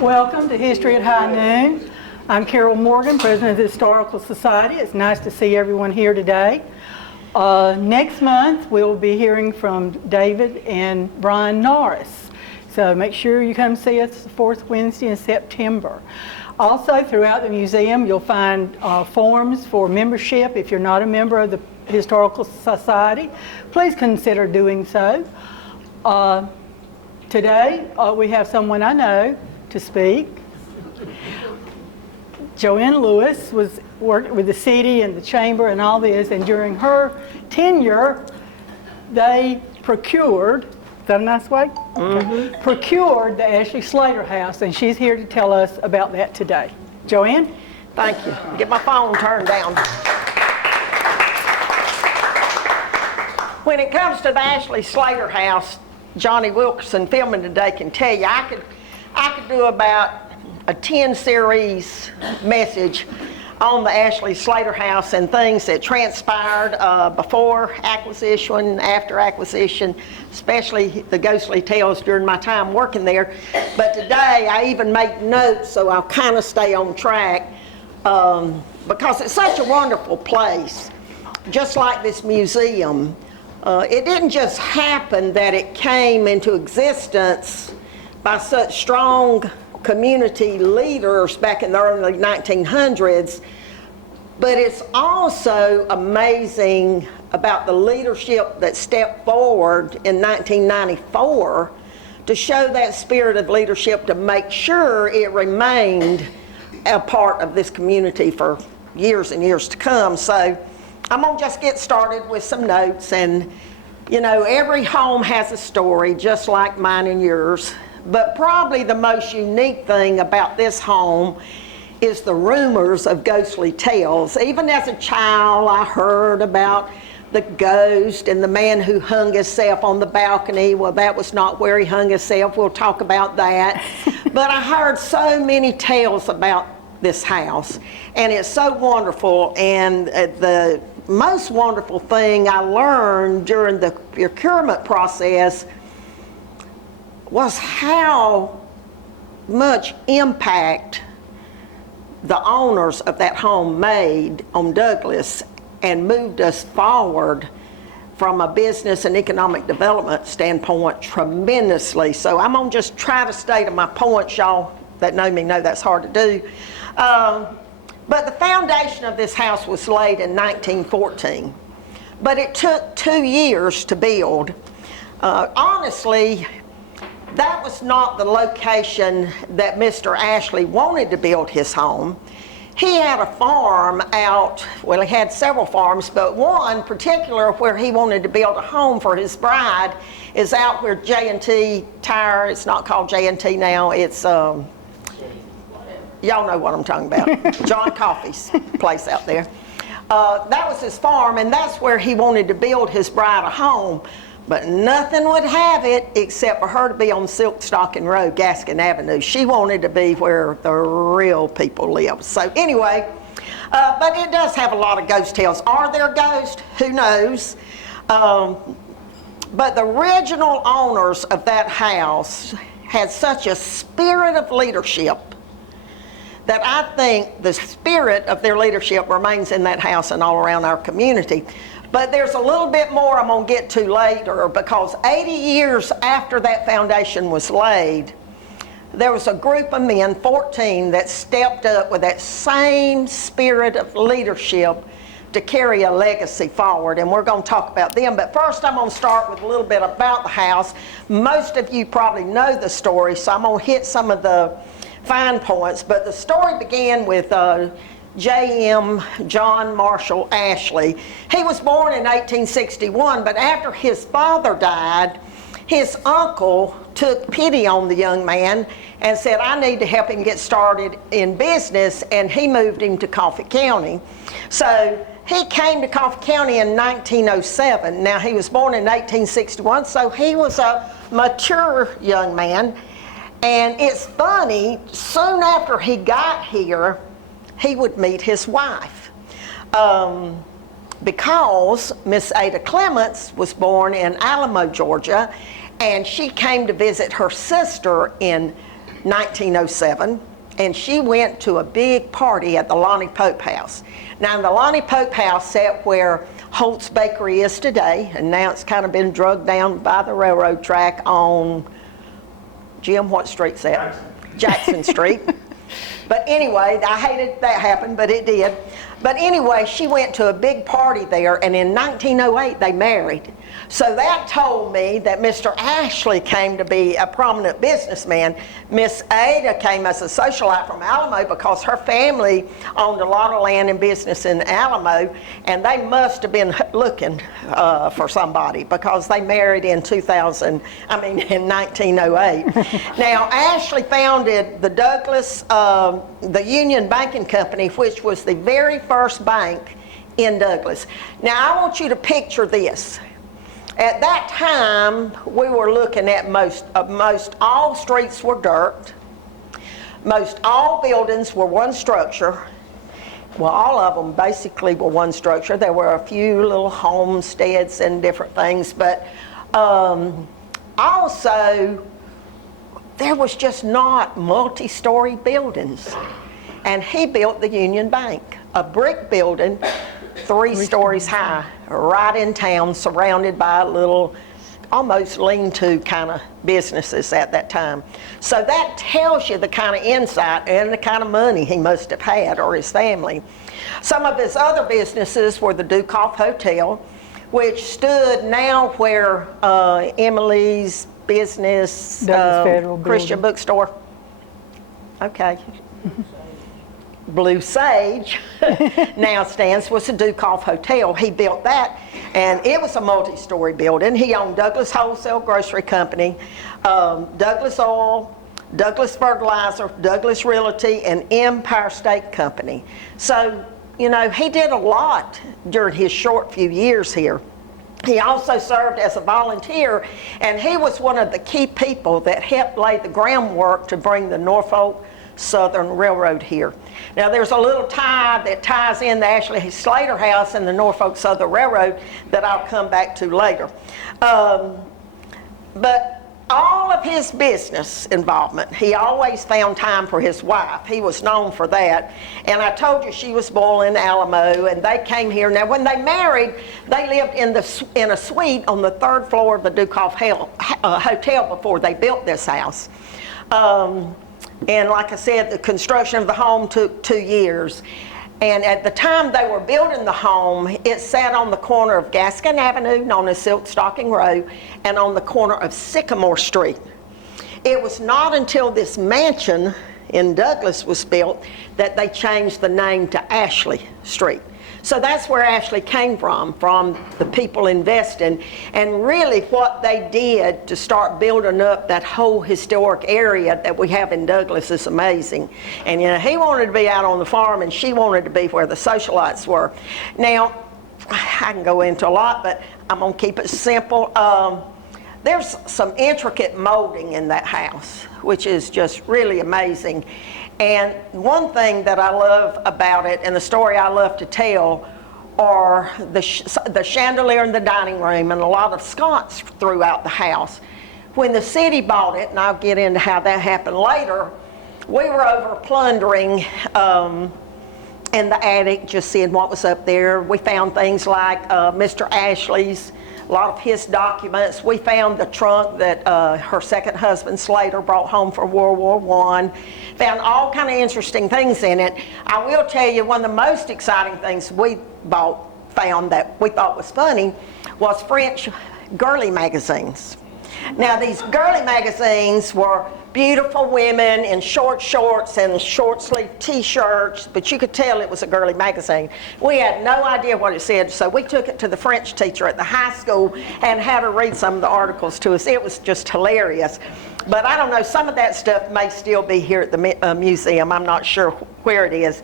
Welcome to History at High Noon. I'm Carol Morgan, President of the Historical Society. It's nice to see everyone here today. Next month, we'll be hearing from David and Brian Norris. So make sure you come see us the fourth Wednesday in September. Also, throughout the museum, you'll find forms for membership. If you're not a member of the Historical Society, please consider doing so. Today, we have someone I know to speak. JoAnne Lewis worked with the city and the chamber and all this, and during her tenure, they procured, is that a nice way? Mm-hmm. Procured the Ashley-Slater house, and she's here to tell us about that today. JoAnne? Thank you. Get my phone turned down. When it comes to the Ashley-Slater house, Johnny Wilkerson filming today can tell you, I could do about a 10 series message on the Ashley-Slater house and things that transpired before acquisition, after acquisition, especially the ghostly tales during my time working there. But today I even make notes so I'll kind of stay on track because it's such a wonderful place, just like this museum. It didn't just happen that it came into existence by such strong community leaders back in the early 1900s, but it's also amazing about the leadership that stepped forward in 1994 to show that spirit of leadership to make sure it remained a part of this community for years and years to come. So I'm gonna just get started with some notes, and you know, every home has a story just like mine and yours. But probably the most unique thing about this home is the rumors of ghostly tales. Even as a child, I heard about the ghost and the man who hung himself on the balcony. Well, that was not where he hung himself. We'll talk about that. But I heard so many tales about this house, and it's so wonderful. And the most wonderful thing I learned during the procurement process was how much impact the owners of that home made on Douglas and moved us forward from a business and economic development standpoint tremendously. So I'm gonna just try to stay to my points. Y'all that know me know that's hard to do. But the foundation of this house was laid in 1914, but it took 2 years to build. Honestly, that was not the location that Mr. Ashley wanted to build his home. He had a farm out, well, he had several farms, but one particular where he wanted to build a home for his bride is out where J&T Tire, it's not called J&T now, it's, y'all know what I'm talking about, John Coffey's place out there. That was his farm, and that's where he wanted to build his bride a home. But nothing would have it except for her to be on Silkstocking Road, Gaskin Avenue. She wanted to be where the real people live. So anyway, but it does have a lot of ghost tales. Are there ghosts? Who knows? But the original owners of that house had such a spirit of leadership that I think the spirit of their leadership remains in that house and all around our community. But there's a little bit more I'm gonna get to later, because 80 years after that foundation was laid, there was a group of men, 14, that stepped up with that same spirit of leadership to carry a legacy forward, and we're gonna talk about them. But first I'm gonna start with a little bit about the house. Most of you probably know the story, so I'm gonna hit some of the fine points, but the story began with J.M. John Marshall Ashley. He was born in 1861, but after his father died, his uncle took pity on the young man and said, I need to help him get started in business, and he moved him to Coffee County. So he came to Coffee County in 1907. Now, he was born in 1861, so he was a mature young man. And it's funny, soon after he got here, he would meet his wife. Because Miss Ada Clements was born in Alamo, Georgia, and she came to visit her sister in 1907, and she went to a big party at the Lonnie Pope House. Now, the Lonnie Pope House sat where Holt's Bakery is today, and now it's kind of been drugged down by the railroad track on, Jim, what street's that? Jackson Street. But anyway, I hated that happened, but it did. But anyway, she went to a big party there, and in 1908 they married. So that told me that Mr. Ashley came to be a prominent businessman. Miss Ada came as a socialite from Alamo because her family owned a lot of land and business in Alamo, and they must have been looking for somebody because they married in 1908. Now, Ashley founded the the Union Banking Company, which was the very first bank in Douglas. Now, I want you to picture this. At that time, we were looking at most all streets were dirt. Most all buildings were one structure. Well, all of them basically were one structure. There were a few little homesteads and different things, but also there was just not multi-story buildings. And he built the Union Bank, a brick building 3 stories high, right in town, surrounded by little, almost lean-to kind of businesses at that time. So that tells you the kind of insight and the kind of money he must have had, or his family. Some of his other businesses were the Dukoff Hotel, which stood now where Emily's business, Christian bookstore. Okay. Blue Sage now stands, was the Dukoff Hotel. He built that, and it was a multi-story building. He owned Douglas Wholesale Grocery Company, Douglas Oil, Douglas Fertilizer, Douglas Realty, and Empire State Company. So, you know, he did a lot during his short few years here. He also served as a volunteer, and he was one of the key people that helped lay the groundwork to bring the Norfolk Southern Railroad here. Now, there's a little tie that ties in the Ashley-Slater house and the Norfolk Southern Railroad that I'll come back to later. But all of his business involvement, he always found time for his wife. He was known for that. And I told you she was born in Alamo, and they came here. Now, when they married, they lived in a suite on the 3rd floor of the Dukoff Hotel before they built this house. And like I said, the construction of the home took 2 years. And at the time they were building the home, it sat on the corner of Gaskin Avenue, known as Silkstocking Road, and on the corner of Sycamore Street. It was not until this mansion in Douglas was built that they changed the name to Ashley Street. So that's where Ashley came from the people investing, and really what they did to start building up that whole historic area that we have in Douglas is amazing. And you know, he wanted to be out on the farm, and she wanted to be where the socialites were. Now, I can go into a lot, but I'm gonna keep it simple. There's some intricate molding in that house, which is just really amazing. And one thing that I love about it, and the story I love to tell, are the chandelier in the dining room and a lot of sconce throughout the house. When the city bought it, and I'll get into how that happened later, we were over plundering in the attic, just seeing what was up there. We found things like Mr. Ashley's, a lot of his documents. We found the trunk that her second husband, Slater, brought home from World War I. Found all kind of interesting things in it. I will tell you, one of the most exciting things we found that we thought was funny was French girly magazines. Now, these girly magazines were beautiful women in short shorts and short sleeve t-shirts, but you could tell it was a girly magazine. We had no idea what it said, so we took it to the French teacher at the high school and had her read some of the articles to us. It was just hilarious. But I don't know, some of that stuff may still be here at the museum. I'm not sure where it is.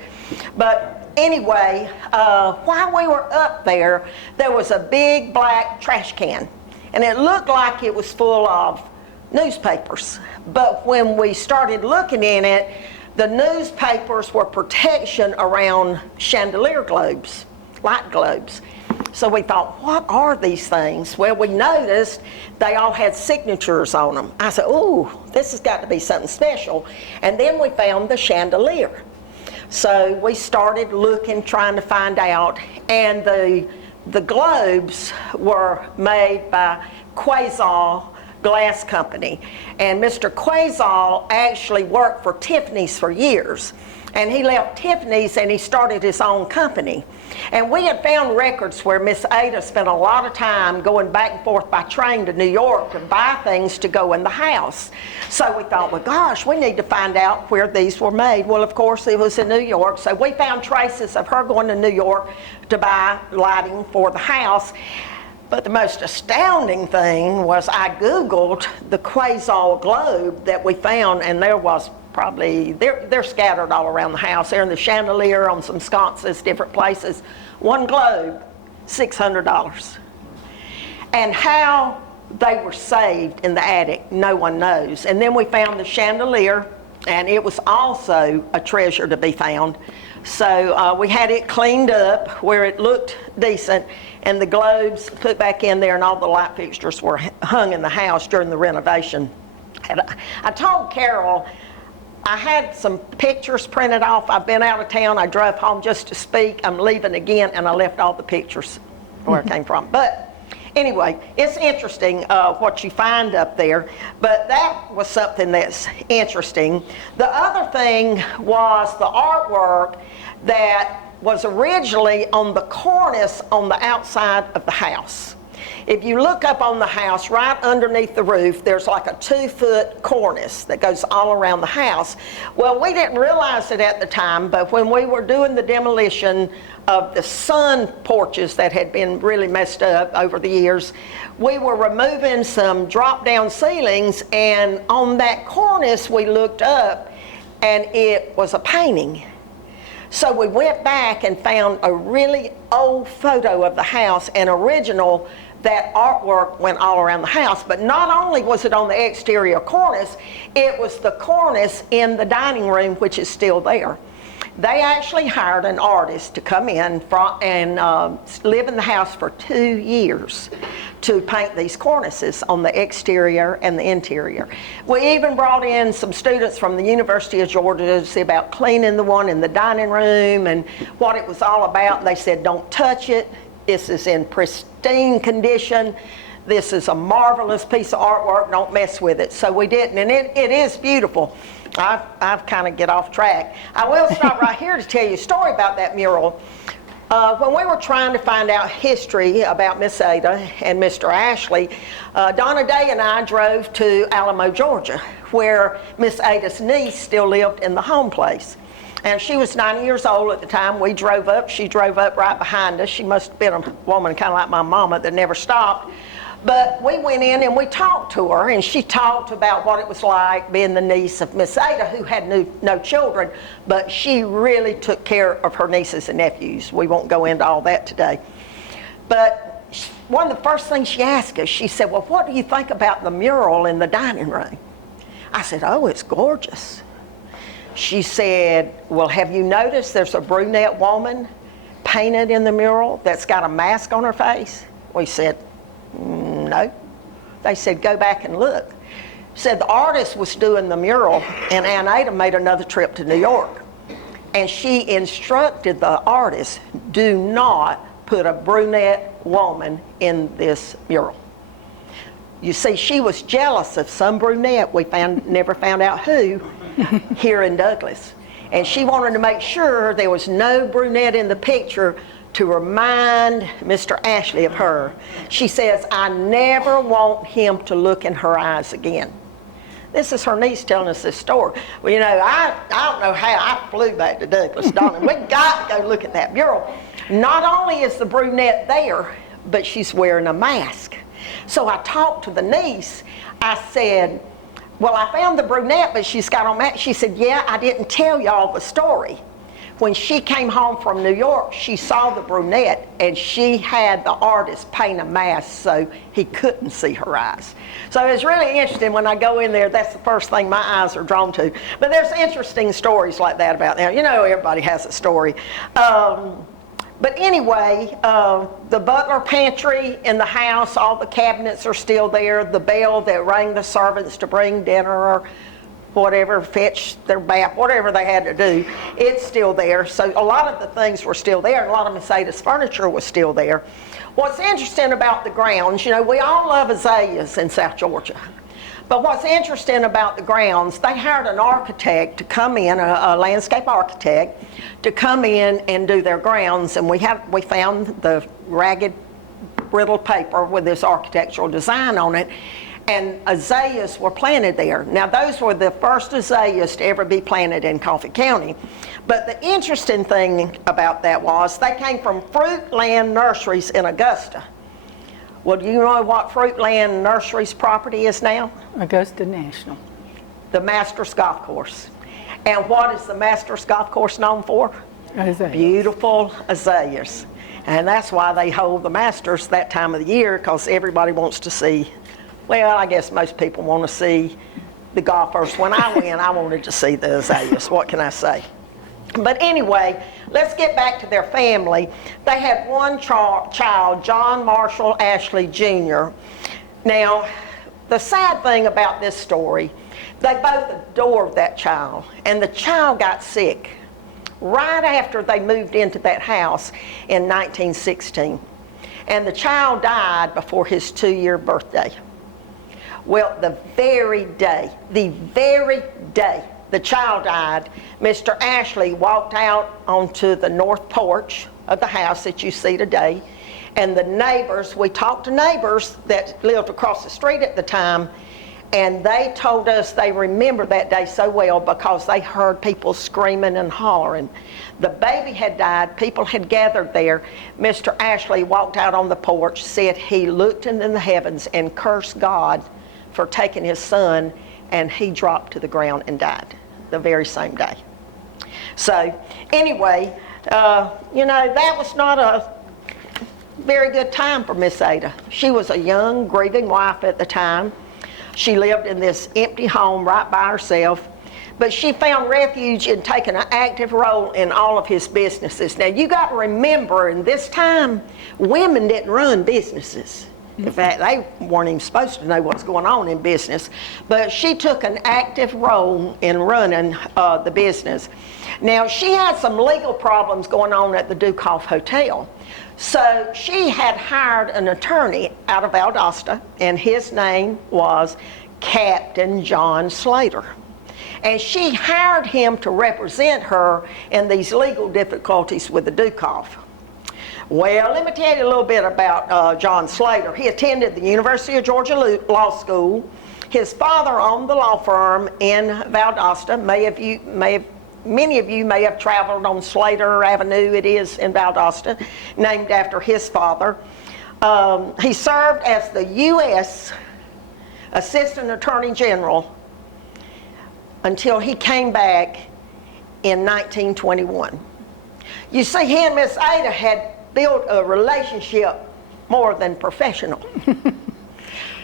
But anyway, while we were up there, there was a big black trash can, and it looked like it was full of newspapers. But when we started looking in it, the newspapers were protection around chandelier globes, light globes. So we thought, what are these things? Well, we noticed they all had signatures on them. I said, ooh, this has got to be something special. And then we found the chandelier. So we started looking, trying to find out, and the globes were made by Quasar Glass Company. And Mr. Quasar actually worked for Tiffany's for years. And he left Tiffany's and he started his own company. And we had found records where Miss Ada spent a lot of time going back and forth by train to New York to buy things to go in the house. So we thought, well, gosh, we need to find out where these were made. Well, of course, it was in New York. So we found traces of her going to New York to buy lighting for the house. But the most astounding thing was I Googled the Quasar globe that we found, and there was probably, they're scattered all around the house. They're in the chandelier, on some sconces, different places. One globe, $600. And how they were saved in the attic, no one knows. And then we found the chandelier, and it was also a treasure to be found. So we had it cleaned up where it looked decent, and the globes put back in there, and all the light fixtures were hung in the house during the renovation. And I told Carol, I had some pictures printed off. I've been out of town. I drove home just to speak. I'm leaving again, and I left all the pictures where it came from. But anyway, it's interesting what you find up there. But that was something that's interesting. The other thing was the artwork that was originally on the cornice on the outside of the house. If you look up on the house, right underneath the roof, there's like a 2-foot cornice that goes all around the house. Well, we didn't realize it at the time, but when we were doing the demolition of the sun porches that had been really messed up over the years, we were removing some drop-down ceilings, and on that cornice we looked up, and it was a painting. So we went back and found a really old photo of the house, an original. That artwork went all around the house, but not only was it on the exterior cornice, it was the cornice in the dining room, which is still there. They actually hired an artist to come in and live in the house for 2 years to paint these cornices on the exterior and the interior. We even brought in some students from the University of Georgia to see about cleaning the one in the dining room and what it was all about. They said, don't touch it. This is in pristine condition. This is a marvelous piece of artwork. Don't mess with it. So we didn't, and it is beautiful. I've kind of get off track. I will stop right here to tell you a story about that mural. When we were trying to find out history about Miss Ada and Mr. Ashley, Donna Day and I drove to Alamo, Georgia, where Miss Ada's niece still lived in the home place. And she was 90 years old at the time. We drove up. She drove up right behind us. She must have been a woman kind of like my mama that never stopped. But we went in and we talked to her, and she talked about what it was like being the niece of Miss Ada, who had no children, but she really took care of her nieces and nephews. We won't go into all that today. But one of the first things she asked us, she said, well, what do you think about the mural in the dining room? I said, oh, it's gorgeous. She said, well, have you noticed there's a brunette woman painted in the mural that's got a mask on her face? We said, no. They said, go back and look. Said the artist was doing the mural, and Aunt Ada made another trip to New York. And she instructed the artist, do not put a brunette woman in this mural. You see, she was jealous of some brunette, we never found out who, here in Douglas. And she wanted to make sure there was no brunette in the picture to remind Mr. Ashley of her. She says, I never want him to look in her eyes again. This is her niece telling us this story. Well, you know, I don't know how, I flew back to Douglas, Donna. We got to go look at that mural. Not only is the brunette there, but she's wearing a mask. So I talked to the niece. I said, well, I found the brunette, but she's got on mask. She said, yeah, I didn't tell y'all the story. When she came home from New York, she saw the brunette, and she had the artist paint a mask so he couldn't see her eyes. So it's really interesting when I go in there, that's the first thing my eyes are drawn to. But there's interesting stories like that about them. You know, everybody has a story. But anyway, the butler pantry in the house, all the cabinets are still there. The bell that rang the servants to bring dinner or whatever, fetch their bath, whatever they had to do, it's still there. So a lot of the things were still there, and a lot of Miss Ada's furniture was still there. What's interesting about the grounds, you know, we all love azaleas in South Georgia. But what's interesting about the grounds, they hired an architect to come in, a landscape architect, to come in and do their grounds. And we found the ragged, brittle paper with this architectural design on it, and azaleas were planted there. Now, those were the first azaleas to ever be planted in Coffee County. But the interesting thing about that was they came from Fruitland Nurseries in Augusta. Well, do you know what Fruitland Nurseries property is now? Augusta National. The Masters Golf Course. And what is the Masters Golf Course known for? Azaleas. Beautiful azaleas. And that's why they hold the Masters that time of the year, because everybody wants to see, well, I guess most people want to see the golfers. When I went, I wanted to see the azaleas. What can I say? But anyway, let's get back to their family. They had one child, John Marshall Ashley Jr. Now, the sad thing about this story, they both adored that child, and the child got sick right after they moved into that house in 1916. And the child died before his 2-year birthday. Well, the very day the child died, Mr. Ashley walked out onto the north porch of the house that you see today, and the neighbors, we talked to neighbors that lived across the street at the time, and they told us they remember that day so well because they heard people screaming and hollering. The baby had died, people had gathered there. Mr. Ashley walked out on the porch, said he looked into the heavens and cursed God for taking his son, and he dropped to the ground and died the very same day. So anyway, you know, that was not a very good time for Miss Ada. She was a young, grieving wife at the time. She lived in this empty home right by herself, but she found refuge in taking an active role in all of his businesses. Now, you got to remember, in this time, women didn't run businesses. In fact, they weren't even supposed to know what's going on in business. But she took an active role in running the business. Now, she had some legal problems going on at the Dukoff Hotel. So she had hired an attorney out of Valdosta, and his name was Captain John Slater. And she hired him to represent her in these legal difficulties with the Dukoff. Well, let me tell you a little bit about John Slater. He attended the University of Georgia Law School. His father owned the law firm in Valdosta. Many of you may have traveled on Slater Avenue. It is in Valdosta, named after his father. He served as the U.S. Assistant Attorney General until he came back in 1921. You see, he and Miss Ada had built a relationship more than professional.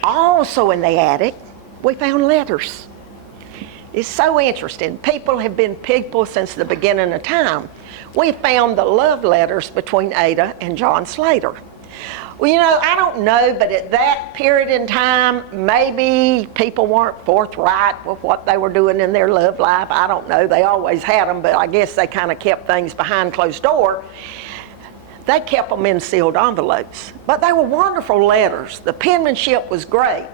Also in the attic, we found letters. It's so interesting. People have been people since the beginning of time. We found the love letters between Ada and John Slater. Well, you know, I don't know, but at that period in time, maybe people weren't forthright with what they were doing in their love life. I don't know. They always had them, but I guess they kind of kept things behind closed door. They kept them in sealed envelopes. But they were wonderful letters. The penmanship was great.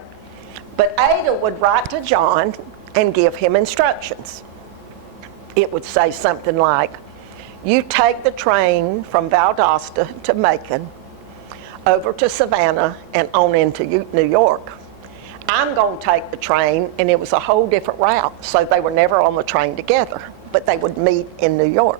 But Ada would write to John and give him instructions. It would say something like, you take the train from Valdosta to Macon, over to Savannah, and on into New York. I'm going to take the train, and it was a whole different route, so they were never on the train together, but they would meet in New York.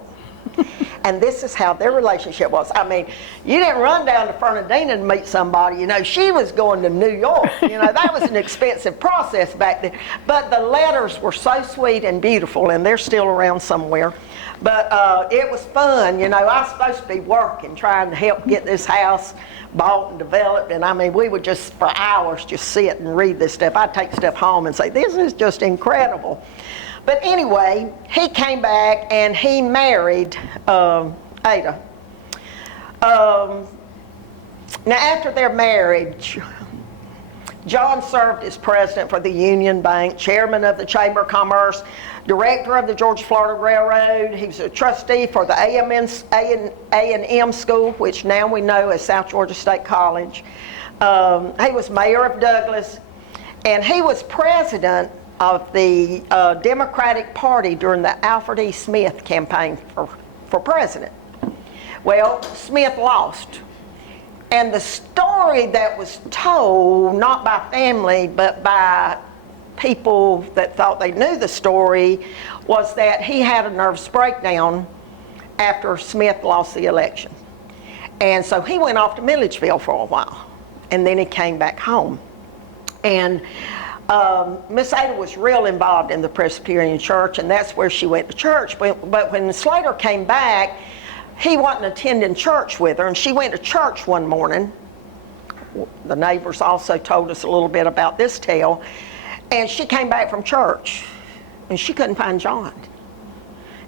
And this is how their relationship was. I mean, you didn't run down to Fernandina to meet somebody. You know, she was going to New York. You know, that was an expensive process back then. But the letters were so sweet and beautiful, and they're still around somewhere. But it was fun. You know, I was supposed to be working, trying to help get this house bought and developed. And I mean, we would just, for hours, just sit and read this stuff. I'd take stuff home and say, this is just incredible. But anyway, he came back and he married Ada. Now, after their marriage, John served as president for the Union Bank, chairman of the Chamber of Commerce, director of the Georgia Florida Railroad. He was a trustee for the A&M School, which now we know as South Georgia State College. He was mayor of Douglas, and he was president of the Democratic Party during the Alfred E. Smith campaign for president. Well, Smith lost. And the story that was told, not by family, but by people that thought they knew the story, was that he had a nervous breakdown after Smith lost the election. And so he went off to Milledgeville for a while, and then he came back home. And Miss Ada was real involved in the Presbyterian Church, and that's where she went to church. But when Slater came back, he wasn't attending church with her, and she went to church one morning. The neighbors also told us a little bit about this tale. And she came back from church, and she couldn't find John.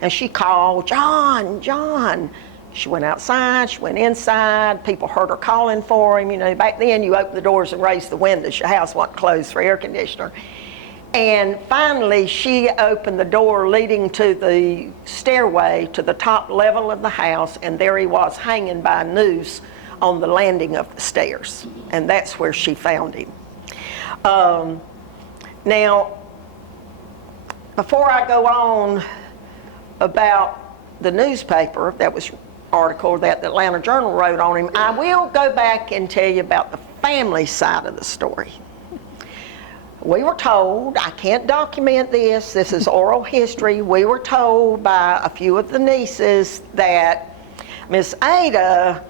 And she called, "John, John." She went outside, she went inside, people heard her calling for him. You know, back then you opened the doors and raised the windows. Your house wasn't closed for air conditioner. And finally, she opened the door leading to the stairway to the top level of the house, and there he was hanging by a noose on the landing of the stairs. And that's where she found him. Now, before I go on about the newspaper article that the Atlanta Journal wrote on him, I will go back and tell you about the family side of the story. We were told, I can't document this is oral history, we were told by a few of the nieces that Miss Ada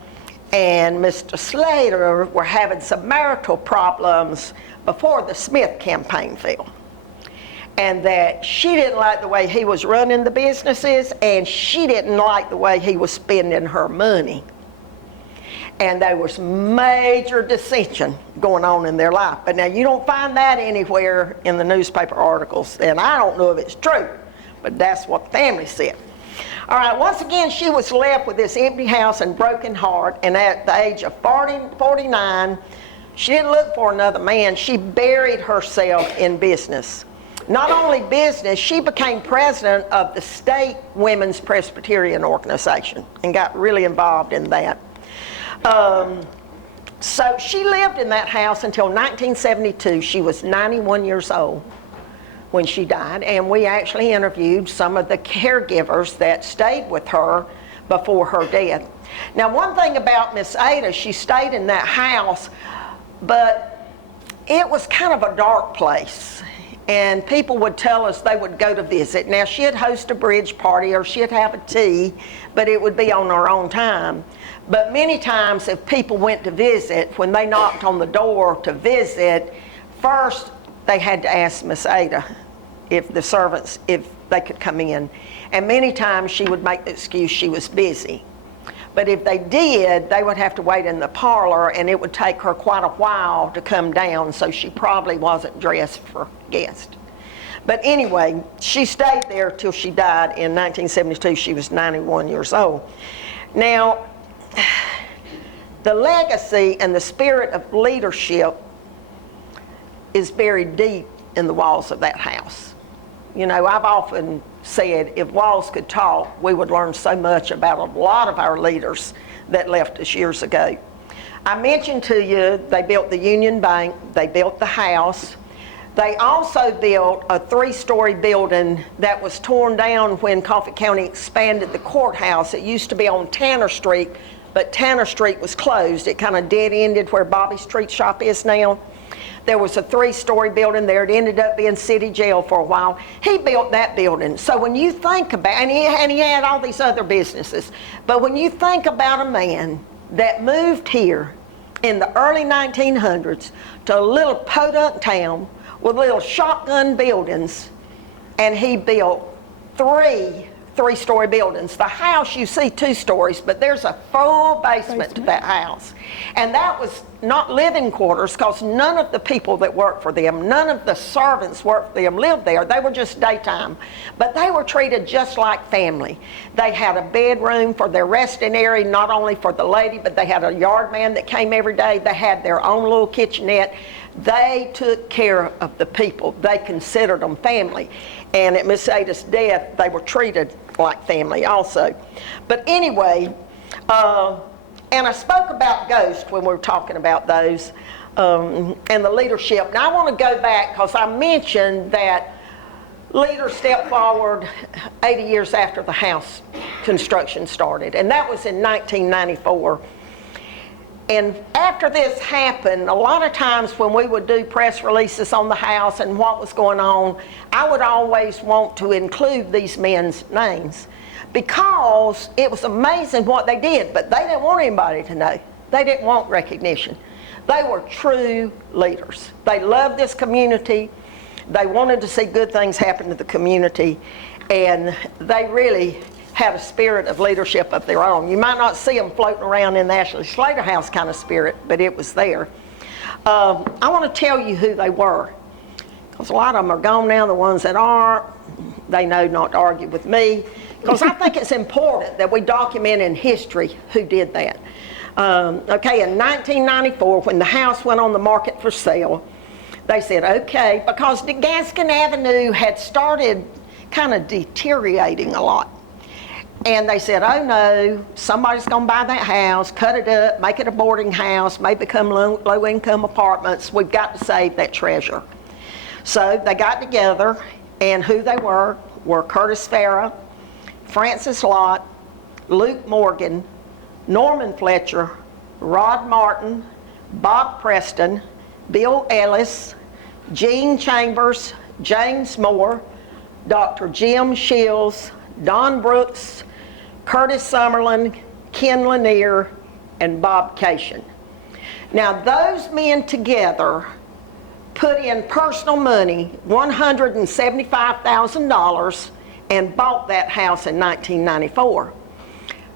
and Mr. Slater were having some marital problems before the Smith campaign fell. And that she didn't like the way he was running the businesses, and she didn't like the way he was spending her money. And there was major dissension going on in their life. But now you don't find that anywhere in the newspaper articles, and I don't know if it's true, but that's what the family said. All right, once again, she was left with this empty house and broken heart, and at the age of 49, she didn't look for another man. She buried herself in business. Not only business, she became president of the State Women's Presbyterian Organization and got really involved in that. So she lived in that house until 1972. She was 91 years old when she died, and we actually interviewed some of the caregivers that stayed with her before her death. Now, one thing about Miss Ada, she stayed in that house, but it was kind of a dark place. And people would tell us they would go to visit. Now, she'd host a bridge party or she'd have a tea, but it would be on her own time. But many times if people went to visit, when they knocked on the door to visit, first they had to ask Miss Ada if the servants, if they could come in. And many times she would make the excuse she was busy. But if they did, they would have to wait in the parlor, and it would take her quite a while to come down, so she probably wasn't dressed for guests. But anyway, she stayed there till she died in 1972. She was 91 years old. Now, the legacy and the spirit of leadership is buried deep in the walls of that house. You know, I've often said if walls could talk, we would learn so much about a lot of our leaders that left us years ago. I mentioned to you they built the Union Bank, they built the house. They also built a 3-story building that was torn down when Coffee County expanded the courthouse. It used to be on Tanner Street, but Tanner Street was closed. It kind of dead-ended where Bobby's Treat Shop is now. There was a 3-story building there. It ended up being city jail for a while. He built that building. So when you think about, and he had all these other businesses, but when you think about a man that moved here in the early 1900s to a little podunk town with little shotgun buildings, and he built 3-story buildings. The house, you see 2 stories, but there's a full basement to that house. And that was not living quarters, because none of the people that worked for them, none of the servants worked for them lived there. They were just daytime. But they were treated just like family. They had a bedroom for their resting area, not only for the lady, but they had a yard man that came every day. They had their own little kitchenette. They took care of the people. They considered them family. And at Miss Ada's death, they were treated like family also. But anyway, and I spoke about ghosts when we were talking about those and the leadership. Now I want to go back because I mentioned that leaders stepped forward 80 years after the house construction started, and that was in 1994. And after this happened, a lot of times when we would do press releases on the house and what was going on, I would always want to include these men's names, because it was amazing what they did, but they didn't want anybody to know. They didn't want recognition. They were true leaders. They loved this community. They wanted to see good things happen to the community, and they really had a spirit of leadership of their own. You might not see them floating around in the Ashley-Slater house kind of spirit, but it was there. I want to tell you who they were, because a lot of them are gone now. The ones that aren't, they know not to argue with me, because I think it's important that we document in history who did that. Okay, in 1994, when the house went on the market for sale, they said, okay, because the Gaskin Avenue had started kind of deteriorating a lot. And they said, oh no, somebody's going to buy that house, cut it up, make it a boarding house, may become low-income apartments. We've got to save that treasure. So they got together, and who they were Curtis Farah, Francis Lott, Luke Morgan, Norman Fletcher, Rod Martin, Bob Preston, Bill Ellis, Gene Chambers, James Moore, Dr. Jim Shields, Don Brooks, Curtis Summerlin, Ken Lanier, and Bob Cation. Now those men together put in personal money, $175,000, and bought that house in 1994.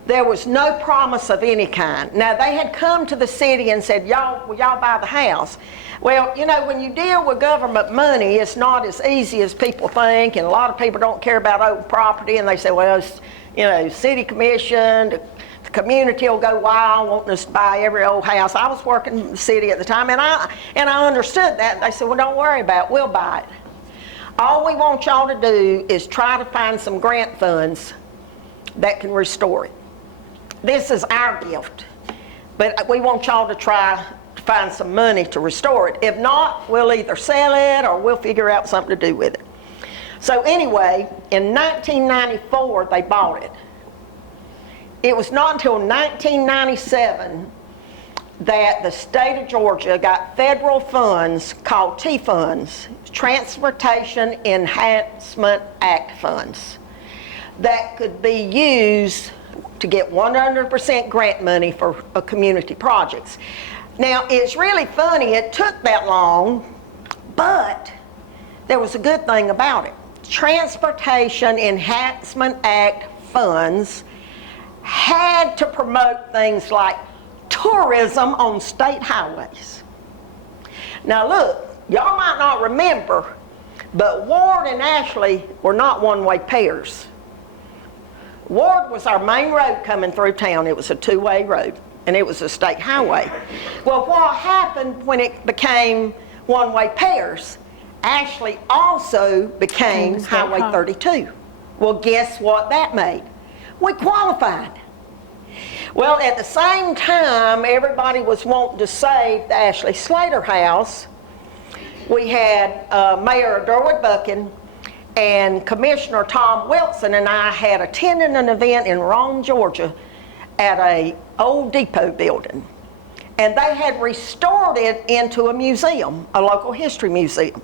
There was no promise of any kind. Now, they had come to the city and said, will y'all buy the house? Well, you know, when you deal with government money, it's not as easy as people think, and a lot of people don't care about old property, and they say, well, it's, you know, city commission, the community will go wild wanting us to buy every old house. I was working in the city at the time, and I understood that. They said, well, don't worry about it, we'll buy it. All we want y'all to do is try to find some grant funds that can restore it. This is our gift, but we want y'all to try to find some money to restore it. If not, we'll either sell it or we'll figure out something to do with it. So anyway, in 1994, they bought it. It was not until 1997 that the state of Georgia got federal funds called T funds, Transportation Enhancement Act funds, that could be used to get 100% grant money for community projects. Now, it's really funny, it took that long, but there was a good thing about it. Transportation Enhancement Act funds had to promote things like tourism on state highways. Now look, y'all might not remember, but Ward and Ashley were not one-way pairs. Ward was our main road coming through town. It was a two-way road, and it was a state highway. Well, what happened when it became one-way pairs? Ashley also became Highway 32. Well, guess what that made? We qualified. Well, at the same time, everybody was wanting to save the Ashley-Slater house. We had Mayor Durwood Buchan and Commissioner Tom Wilson and I had attended an event in Rome, Georgia at a old depot building. And they had restored it into a museum, a local history museum.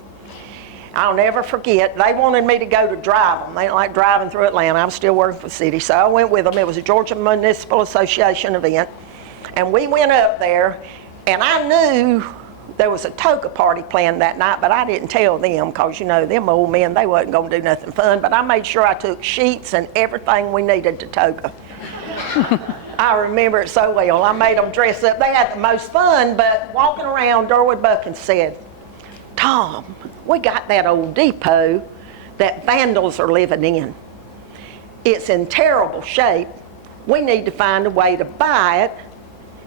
I'll never forget, they wanted me to go to drive them. They didn't like driving through Atlanta. I was still working for the city, so I went with them. It was a Georgia Municipal Association event. And we went up there, and I knew there was a toga party planned that night, but I didn't tell them because, you know, them old men, they wasn't going to do nothing fun. But I made sure I took sheets and everything we needed to toga. I remember it so well. I made them dress up. They had the most fun, but walking around, Durwood Buckins said, Tom, we got that old depot that vandals are living in. It's in terrible shape. We need to find a way to buy it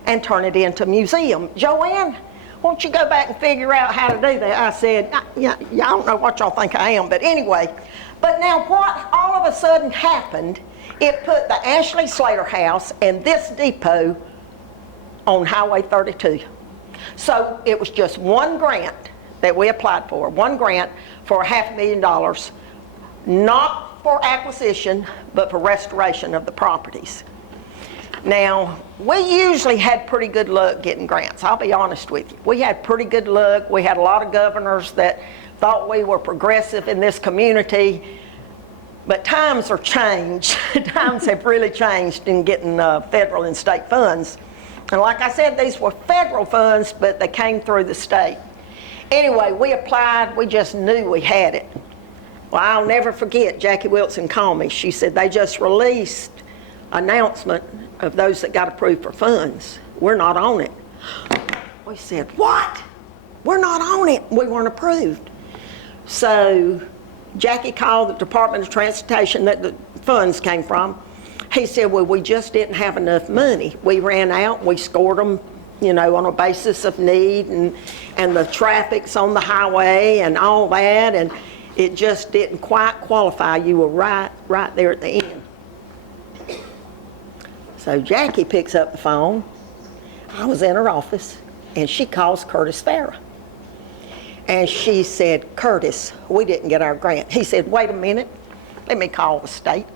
and turn it into a museum. JoAnne, won't you go back and figure out how to do that? I said, yeah, I don't know what y'all think I am, but anyway. But now what all of a sudden happened, it put the Ashley-Slater house and this depot on Highway 32. So it was just one grant that we applied for, one grant for $500,000, not for acquisition, but for restoration of the properties. Now, we usually had pretty good luck getting grants, I'll be honest with you. We had pretty good luck. We had a lot of governors that thought we were progressive in this community, but times are changed. Times have really changed in getting federal and state funds. And like I said, these were federal funds, but they came through the state. Anyway, we applied, we just knew we had it. Well, I'll never forget, Jackie Wilson called me. She said, they just released announcement of those that got approved for funds. We're not on it. We said, what? We're not on it. We weren't approved. So Jackie called the Department of Transportation that the funds came from. He said, well, we just didn't have enough money. We ran out, we scored them, you know, on a basis of need, and the traffic's on the highway and all that, and it just didn't quite qualify. You were right there at the end. So Jackie picks up the phone. I was in her office, and she calls Curtis Farah. And she said, Curtis, we didn't get our grant. He said, wait a minute, let me call the state.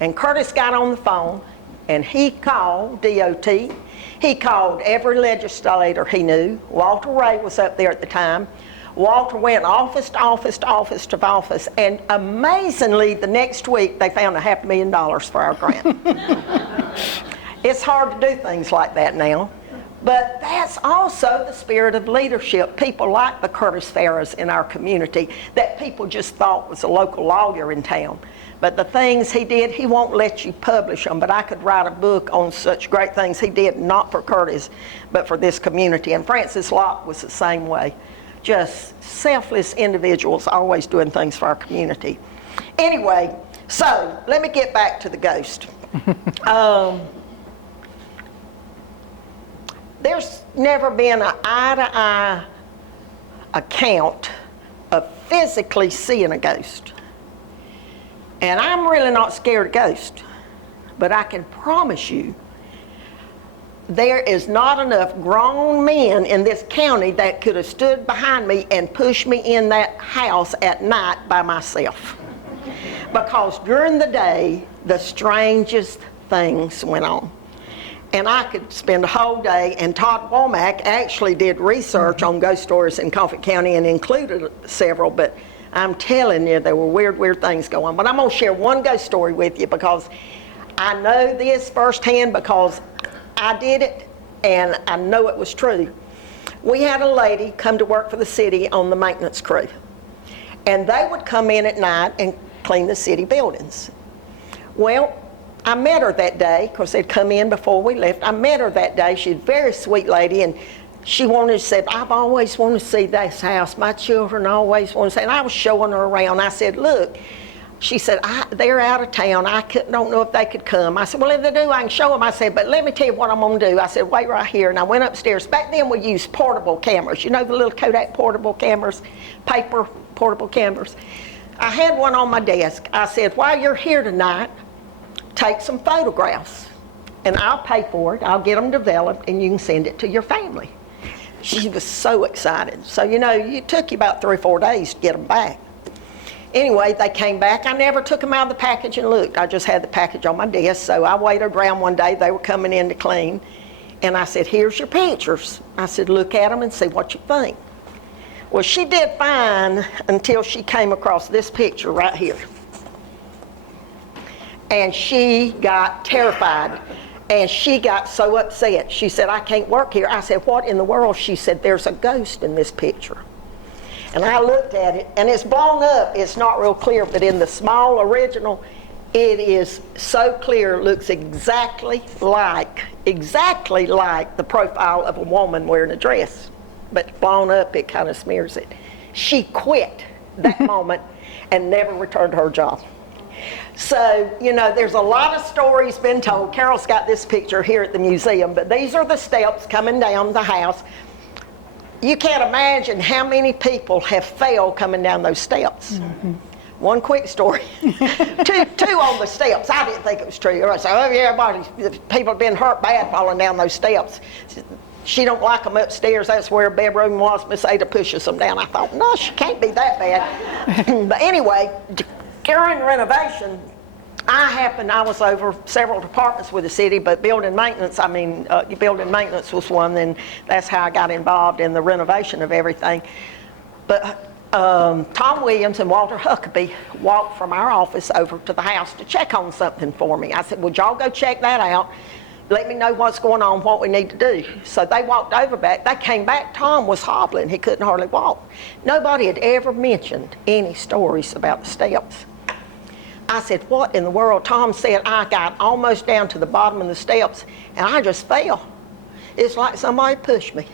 And Curtis got on the phone, and he called DOT. He called every legislator he knew. Walter Ray was up there at the time. Walter went office to office to office to office, and amazingly, the next week, they found $500,000 for our grant. It's hard to do things like that now, but that's also the spirit of leadership. People like the Curtis Farahs in our community that people just thought was a local lawyer in town. But the things he did, he won't let you publish them, but I could write a book on such great things he did, not for Curtis, but for this community. And Francis Locke was the same way. Just selfless individuals always doing things for our community. Anyway, so let me get back to the ghost. There's never been an eye-to-eye account of physically seeing a ghost. And I'm really not scared of ghosts, but I can promise you there is not enough grown men in this county that could have stood behind me and pushed me in that house at night by myself. Because during the day, the strangest things went on. And I could spend a whole day, and Todd Womack actually did research on ghost stories in Coffee County and included several, but I'm telling you, there were weird things going on. But I'm gonna share one ghost story with you because I know this firsthand because I did it, and I know it was true. We had a lady come to work for the city on the maintenance crew, and they would come in at night and clean the city buildings. Well, I met her that day, because they'd come in before we left. I met her that day. She's a very sweet lady, and she wanted to say, I've always wanted to see this house. My children always want to see, and I was showing her around. I said, look, she said, they're out of town. I don't know if they could come. I said, well, if they do, I can show them. I said, but let me tell you what I'm going to do. I said, wait right here. And I went upstairs. Back then, we used portable cameras. You know the little Kodak portable cameras, paper portable cameras. I had one on my desk. I said, while you're here tonight, take some photographs, and I'll pay for it. I'll get them developed, and you can send it to your family. She was so excited. So, you know, it took you about 3 or 4 days to get them back. Anyway, they came back. I never took them out of the package and looked. I just had the package on my desk. So I waited around one day. They were coming in to clean. And I said, here's your pictures. I said, look at them and see what you think. Well, she did fine until she came across this picture right here. And she got terrified. And she got so upset. She said, I can't work here. I said, what in the world? She said, there's a ghost in this picture. And I looked at it, and it's blown up. It's not real clear, but in the small original, It is so clear, looks exactly like the profile of a woman wearing a dress. But blown up, it kind of smears it. She quit that moment and never returned to her job. So, you know, there's a lot of stories been told. Carol's got this picture here at the museum, but these are the steps coming down the house. You can't imagine how many people have failed coming down those steps. Mm-hmm. One quick story. two on the steps. I didn't think it was true. I said, oh yeah, people have been hurt bad falling down those steps. She don't like them upstairs. That's where her bedroom was. Miss Ada pushes them down. I thought, no, she can't be that bad. But anyway, during renovation, I was over several departments with the city, but building maintenance was one, and that's how I got involved in the renovation of everything. But Tom Williams and Walter Huckabee walked from our office over to the house to check on something for me. I said, would y'all go check that out? Let me know what's going on, what we need to do. So they walked over back. They came back. Tom was hobbling. He couldn't hardly walk. Nobody had ever mentioned any stories about the steps. I said, what in the world? Tom said, I got almost down to the bottom of the steps and I just fell. It's like somebody pushed me.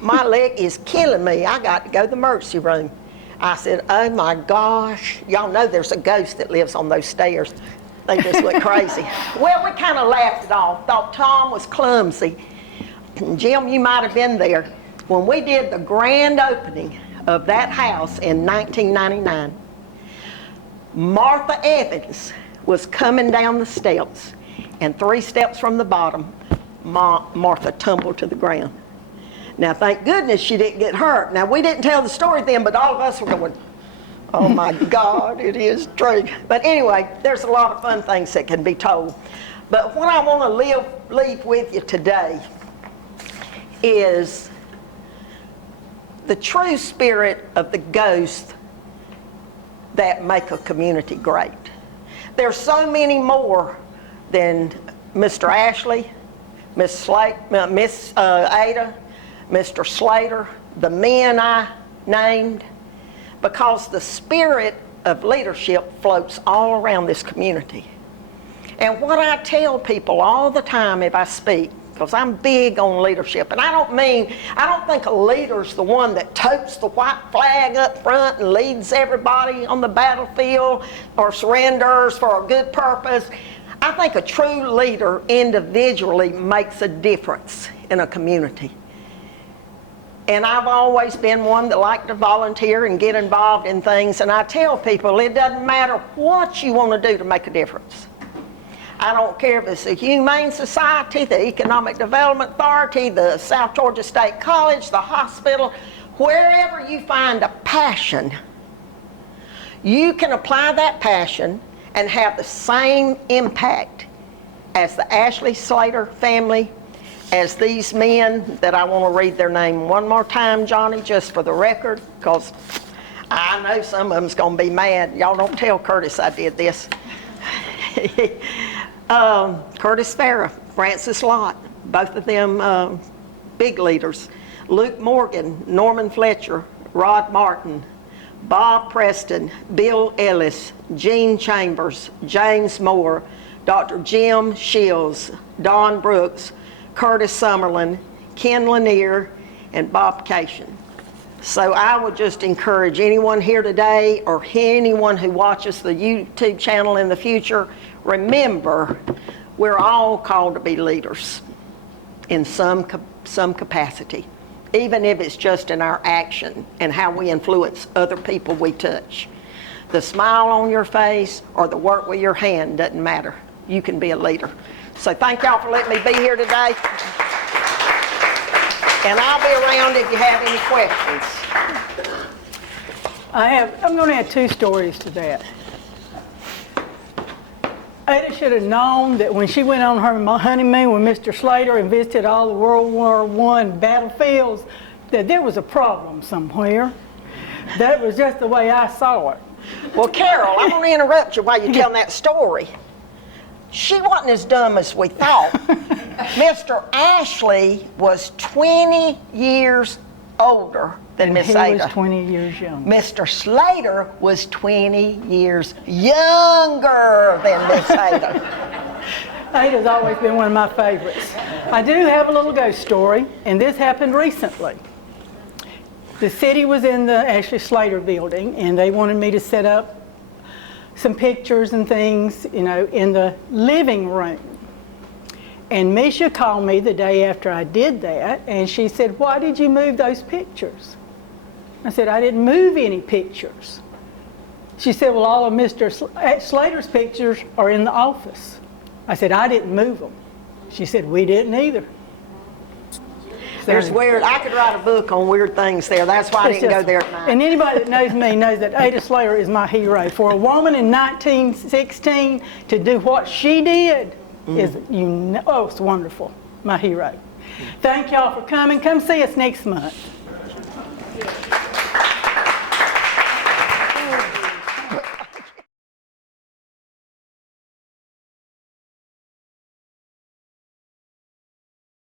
My leg is killing me. I got to go to the emergency room. I said, oh my gosh. Y'all know there's a ghost that lives on those stairs. They just went crazy. Well, we kind of laughed it off, thought Tom was clumsy. Jim, you might have been there. When we did the grand opening of that house in 1999, Martha Evans was coming down the steps, and 3 steps from the bottom, Martha tumbled to the ground. Now, thank goodness she didn't get hurt. Now, we didn't tell the story then, but all of us were going, oh my God, it is true. But anyway, there's a lot of fun things that can be told. But what I want to leave with you today is the true spirit of the ghosts that make a community great. There's so many more than Mr. Ashley, Miss Ada, Mr. Slater, the men I named, because the spirit of leadership floats all around this community. And what I tell people all the time if I speak, because I'm big on leadership, and I don't think a leader's the one that totes the white flag up front and leads everybody on the battlefield or surrenders for a good purpose. I think a true leader individually makes a difference in a community. And I've always been one that liked to volunteer and get involved in things, and I tell people it doesn't matter what you want to do to make a difference. I don't care if it's the Humane Society, the Economic Development Authority, the South Georgia State College, the hospital, wherever you find a passion, you can apply that passion and have the same impact as the Ashley-Slater family, as these men that I want to read their name one more time, Johnny, just for the record, because I know some of them's going to be mad. Y'all don't tell Curtis I did this. Curtis Farah, Francis Lott, both of them big leaders. Luke Morgan, Norman Fletcher, Rod Martin, Bob Preston, Bill Ellis, Gene Chambers, James Moore, Dr. Jim Shields, Don Brooks, Curtis Summerlin, Ken Lanier, and Bob Cation. So I would just encourage anyone here today or anyone who watches the YouTube channel in the future, remember, we're all called to be leaders in some capacity, even if it's just in our action and how we influence other people we touch. The smile on your face or the work with your hand doesn't matter. You can be a leader. So thank y'all for letting me be here today. And I'll be around if you have any questions. I'm going to add 2 stories to that. Ada should have known that when she went on her honeymoon with Mr. Slater and visited all the World War I battlefields, that there was a problem somewhere. That was just the way I saw it. Well, Carol, I'm going to interrupt you while you're telling that story. She wasn't as dumb as we thought. Mr. Ashley was 20 years older than Miss He was Ada. 20 years young. Mr. Slater was 20 years younger than Miss Ada. Ada's always been one of my favorites. I do have a little ghost story, and this happened recently. The city was in the Ashley-Slater building, and they wanted me to set up some pictures and things, you know, in the living room. And Misha called me the day after I did that, and she said, "Why did you move those pictures?" I said, "I didn't move any pictures." She said, "Well, all of Mr. Slater's pictures are in the office." I said, "I didn't move them." She said, "We didn't either." There's weird, I could write a book on weird things there. That's why I didn't go there tonight. And anybody that knows me knows that Ada Slater is my hero. For a woman in 1916 to do what she did is, it's wonderful. My hero. Thank y'all for coming. Come see us next month.